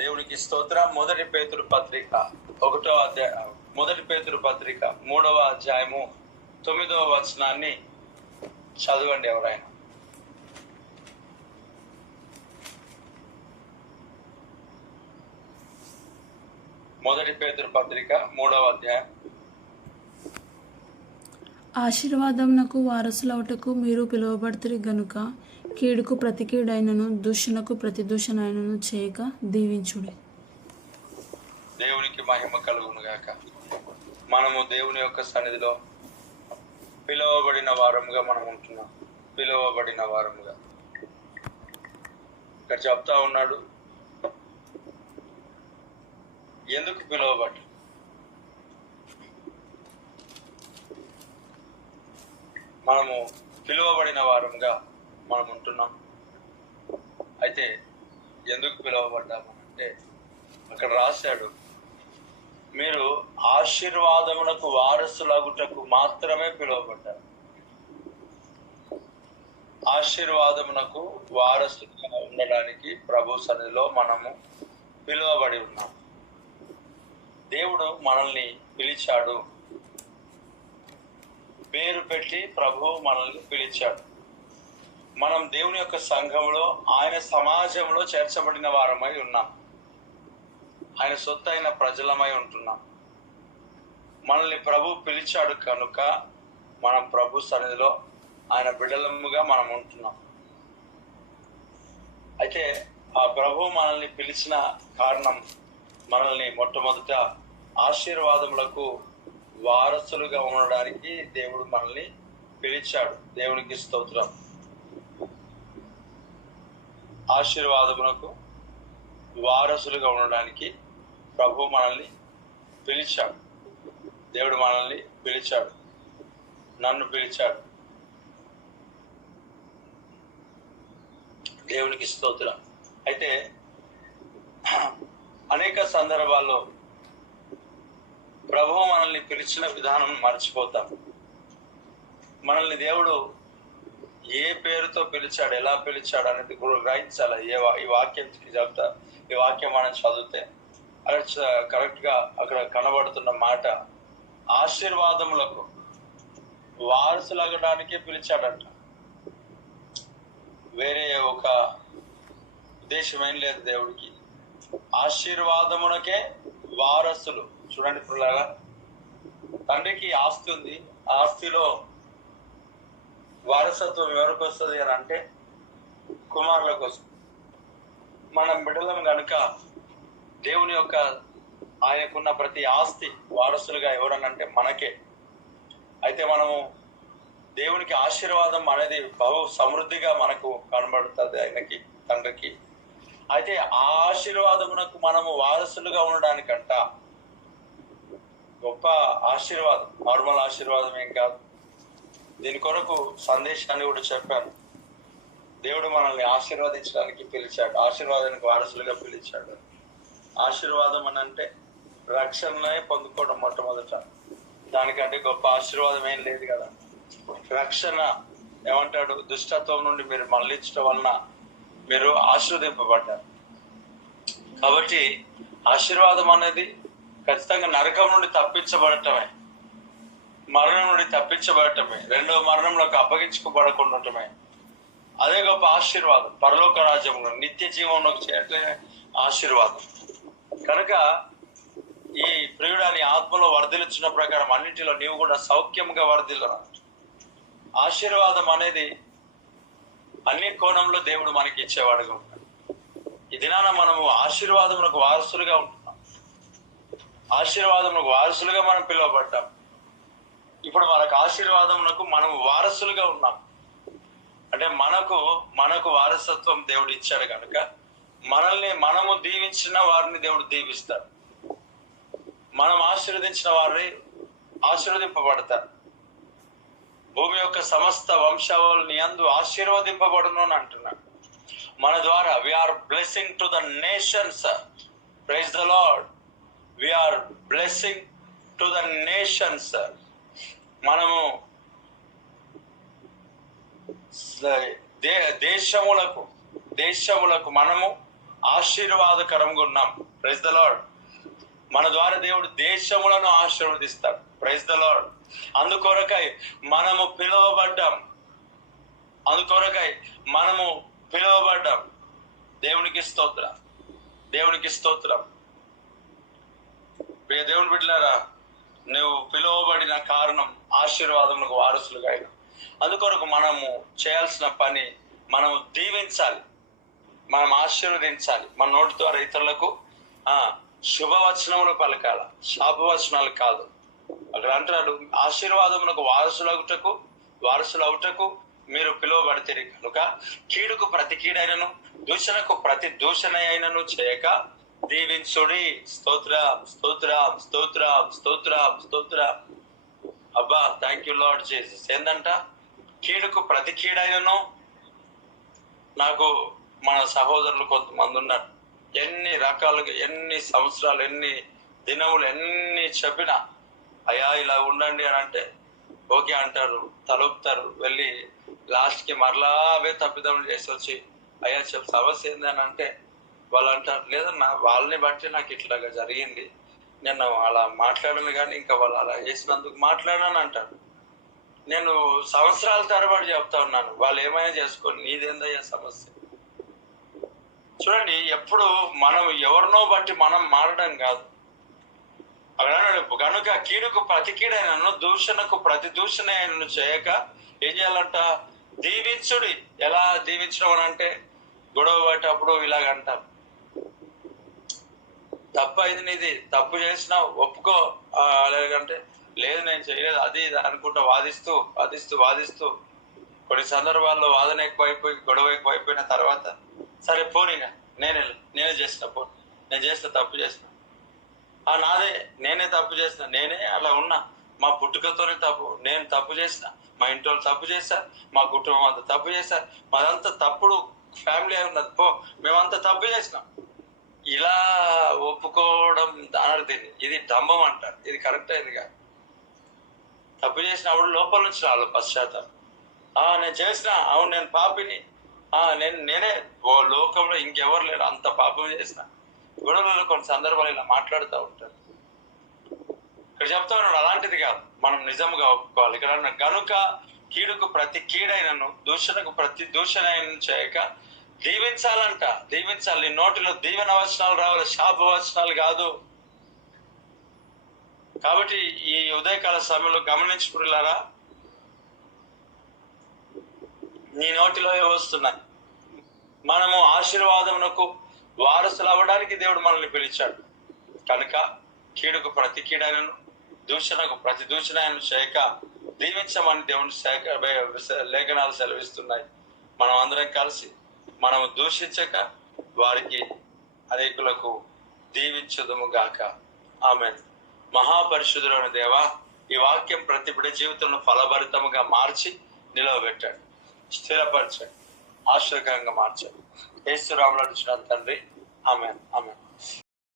దేవునికి స్తోత్రం. మొదటి పేతురు పత్రిక 1వ అధ్యాయం, మొదటి పేతురు పత్రిక 3వ అధ్యాయము 9వ వచనాన్ని చదవండి ఎవరైనా. మొదటి పేతురు పత్రిక 3వ అధ్యాయం. ఆశీర్వాదమునకు వారసులవుటకు మీరు పిలువబడుతురి గనుక కీడుకు ప్రతి కీడైనను దూషణకు ప్రతి దూషణైనను చేయక దీవించుడి. దేవునికి మహిమ కలుగును గాక. మనము దేవుని యొక్క సన్నిధిలో పిలువబడిన వారముగా మనం ఉంటున్నాం. పిలువబడిన వారముగా ఇక్కడ చెప్తా ఉన్నాడు. ఎందుకు పిలువబడి? మనము పిలువబడిన వారంగా మనం ఉంటున్నాం. అయితే ఎందుకు పిలువబడ్డాము అంటే అక్కడ రాశాడు, మీరు ఆశీర్వాదమునకు వారసులగుటకు మాత్రమే పిలువబడ్డారు. ఆశీర్వాదమునకు వారసులుగా ఉండడానికి ప్రభు సన్నిధిలో మనము పిలువబడి ఉన్నాం. దేవుడు మనల్ని పిలిచాడు, పేరు పెట్టి ప్రభు మనల్ని పిలిచాడు. మనం దేవుని యొక్క సంఘంలో, ఆయన సమాజంలో చేర్చబడిన వారమై ఉన్నాం. ఆయన సొత్తైన ప్రజలమై ఉంటున్నాం. మనల్ని ప్రభు పిలిచాడు కనుక మనం ప్రభు సన్నిధిలో ఆయన బిడ్డలముగా మనం ఉంటున్నాం. అయితే ఆ ప్రభు మనల్ని పిలిచిన కారణం, మనల్ని మొట్టమొదట ఆశీర్వాదములకు వారసులుగా ఉండడానికి దేవుడు మనల్ని పిలిచాడు. దేవునికి స్తోత్రం. ఆశీర్వాదములకు వారసులుగా ఉండడానికి ప్రభు మనల్ని పిలిచాడు. దేవుడు మనల్ని పిలిచాడు, నన్ను పిలిచాడు. దేవునికి స్తోత్రం. అయితే అనేక సందర్భాల్లో ప్రభు మనల్ని పిలిచిన విధానం మర్చిపోతాం. మనల్ని దేవుడు ఏ పేరుతో పిలిచాడు, ఎలా పిలిచాడు అనేది కూడా గ్రహించాలి. ఈ వాక్యం చెప్తా, ఈ వాక్యం మనం చదివితే అక్కడ కరెక్ట్ గా అక్కడ కనబడుతున్న మాట, ఆశీర్వాదములకు వారసులగడానికే పిలిచాడంట. వేరే ఒక ఉద్దేశం ఏం లేదు దేవుడికి. ఆశీర్వాదమునకే వారసులు. చూడండి పిల్లగా, తండ్రికి ఆస్తి ఉంది. ఆస్తిలో వారసత్వం ఎవరికి వస్తుంది అని అంటే కుమారులకు వస్తుంది. మనం బిడ్డలం కనుక దేవుని యొక్క ఆయనకున్న ప్రతి ఆస్తి వారసులుగా ఎవరనంటే మనకే. అయితే మనము దేవునికి ఆశీర్వాదం అనేది బహు సమృద్ధిగా మనకు కనబడుతుంది ఆయనకి, తండ్రికి. అయితే ఆ ఆశీర్వాదమునకు మనము వారసులుగా ఉండడానికంట గొప్ప ఆశీర్వాదం, నార్మల్ ఆశీర్వాదం ఏం కాదు. దీని కొరకు సందేశాన్ని కూడా చెప్పాను. దేవుడు మనల్ని ఆశీర్వదించడానికి పిలిచాడు, ఆశీర్వాదానికి వారసులుగా పిలిచాడు. ఆశీర్వాదం అని అంటే రక్షణనే పొందుకోవడం మొట్టమొదట. దానికంటే గొప్ప ఆశీర్వాదం ఏం లేదు కదా. రక్షణ ఏమంటాడు, దుష్టత్వం నుండి మీరు మళ్ళించడం వలన మీరు ఆశీర్వదింపబడ్డారు. కాబట్టి ఆశీర్వాదం అనేది ఖచ్చితంగా నరకం నుండి తప్పించబడటమే, మరణం నుండి తప్పించబడటమే, రెండవ మరణంలోకి అప్పగించుకోబడకుండా ఉండటమే. అదే గొప్ప ఆశీర్వాదం. పరలోక రాజ్యంలో నిత్య జీవంలోకి చేయట్లే ఆశీర్వాదం. కనుక ఈ ప్రియుడాని ఆత్మలో వర్ధిల్చిన ప్రకారం అన్నింటిలో నీవు కూడా సౌఖ్యంగా వర్ధిల్ల. ఆశీర్వాదం అనేది అన్ని కోణంలో దేవుడు మనకి ఇచ్చేవాడుగా ఉంటాడు. ఈ దినాన మనము ఆశీర్వాదములకు వారసులుగా ఉంటున్నాం. ఆశీర్వాదములకు వారసులుగా మనం పిలువబడ్డాం. ఇప్పుడు మనకు ఆశీర్వాదములకు మనం వారసులుగా ఉన్నాం. అంటే మనకు వారసత్వం దేవుడు ఇచ్చాడు కనుక మనము దీవించిన వారిని దేవుడు దీవిస్తాడు. మనం ఆశీర్వదించిన వారిని ఆశీర్వదింపబడతారు. భూమి యొక్క సమస్త వంశావళి నీ యందు ఆశీర్వదింపబడును అని అంటున్నాడు. మన ద్వారా we are blessing to the nations. Praise the lord. We are blessing to the nations. మనము దేశములకు మనము ఆశీర్వాదకరంగా ఉన్నాం. Praise the lord. మన ద్వారా దేవుడు దేశములను ఆశీర్వదిస్తాడు. Praise the lord. అందుకొరకై మనము పిలువబడ్డాం. దేవునికి స్తోత్రం. ప్రియ దేవుని బిడ్డలారా, నువ్వు పిలువబడిన కారణం ఆశీర్వాదములకు వారసులుగా అయినా. అందుకొరకు మనము చేయాల్సిన పని, మనము దీవించాలి, మనం ఆశీర్వదించాలి. మన నోటి ద్వారా ఇతరులకు శుభవచనములు పలకాల, శాపవచనాలు కాదు. అక్కడ అంటాడు, ఆశీర్వాదములకు వారసులవుటకు మీరు పిలువబడితే కనుక కీడుకు ప్రతి కీడైనను దూషణకు ప్రతి దూషణ అయినను చేయక దీవించుడి. స్తోత్రం. అబ్బా, థ్యాంక్ యూ లార్డ్ జీసస్. ఏందంట? కీడుకు ప్రతి కీడైనను. నాకు మన సహోదరులు కొంతమంది ఉన్నారు, ఎన్ని రకాలుగా, ఎన్ని సంవత్సరాలు, ఎన్ని దినములు, ఎన్ని చెప్పినా అయ్యా ఇలా ఉండండి అని అంటే ఓకే అంటారు, తలుపుతారు. వెళ్ళి లాస్ట్కి మరలా అవే తప్పిదములు చేసి వచ్చి అయ్యా సమస్య ఏంది అని అంటే వాళ్ళు అంటారు, లేదన్నా వాళ్ళని బట్టి నాకు ఇట్లాగా జరిగింది, నేను అలా మాట్లాడను కానీ ఇంకా వాళ్ళు అలా చేసినందుకు మాట్లాడాను అంటారు. నేను సంవత్సరాల తరబడి చెప్తా ఉన్నాను, వాళ్ళు ఏమైనా చేసుకొని నీదేందయ్యా సమస్య. చూడండి, ఎప్పుడు మనం ఎవరినో బట్టి మనం మారడం కాదు. అక్కడ కనుక కీడుకు ప్రతి కీడైనను దూషణకు ప్రతి దూషణ చేయక ఏం చేయాలంట? దీవించుడి. ఎలా దీవించడం అని అంటే, గొడవ పట్టేటప్పుడు ఇలాగంటారు, తప్పు అయింది నీది, తప్పు చేసినావు, ఒప్పుకో. అలాగంటే లేదు నేను చేయలేదు, అది ఇది అనుకుంటా వాదిస్తూ కొన్ని సందర్భాల్లో వాదన ఎక్కువైపోయి గొడవ ఎక్కువైపోయిన తర్వాత సరే పోనీగా నేనే చేసిన తప్పు చేసిన, నాదే, నేనే తప్పు చేసిన, నేనే అలా ఉన్నా, మా పుట్టుకతోనే తప్పు, నేను తప్పు చేసిన, మా ఇంట్లో తప్పు చేశారు, మా కుటుంబం అంతా తప్పు చేశారు, మాదంతా తప్పుడు ఫ్యామిలీ అయి ఉన్నది, మేమంతా తప్పు చేసినాం. ఇలా ఒప్పుకోవడం అనర్థిని, ఇది డంబం అంటారు. ఇది కరెక్ట్ అయింది కాదు. తప్పు చేసినప్పుడు లోపల నుంచి రాళ్ళు పశ్చాత్తాపం. నేను చేసిన, అవును నేను పాపిని, నేనే లోకంలో ఇంకెవరు లేరు, అంత పాపం చేసిన. గొడవలలో కొన్ని సందర్భాలు ఇలా మాట్లాడుతూ ఉంటారు. ఇక్కడ చెప్తా ఉన్నాడు అలాంటిది కాదు, మనం నిజంగా ఒప్పుకోవాలి. ఇక్కడ గనుక కీడుకు ప్రతి కీడైనను దూషణకు ప్రతి దూషణ చేయక దీవించాలంట. దీవించాలి. నీ నోటిలో దీవెన వచనాలు రావాలి, శాప వచనాలు కాదు. కాబట్టి ఈ ఉదయకాల సమయంలో గమనించుకున్నారా, నీ నోటిలో వస్తున్నాయి. మనము ఆశీర్వాదమునకు వారసులు అవ్వడానికి దేవుడు మనల్ని పిలిచాడు. కనుక కీడుకు ప్రతి కీడైనను దూషణకు ప్రతి దూషణను చేయక దీవించమని దేవుని లేఖనాలు సెలవిస్తున్నాయి. మనం అందరం కలిసి మనము దూషించక వారికి అనేకులకు దీవించుదుము గాక. ఆమేన్. మహాపరిశుద్ధుడైన దేవా, ఈ వాక్యం ప్రతి బిడ్డ జీవితంలో ఫలభరితముగా మార్చి నిలవబెట్టాడు, స్థిరపరచండి, ఆశ్చర్యకరంగా మార్చండి. యేసు రాములు తండ్రి. ఆమేన్.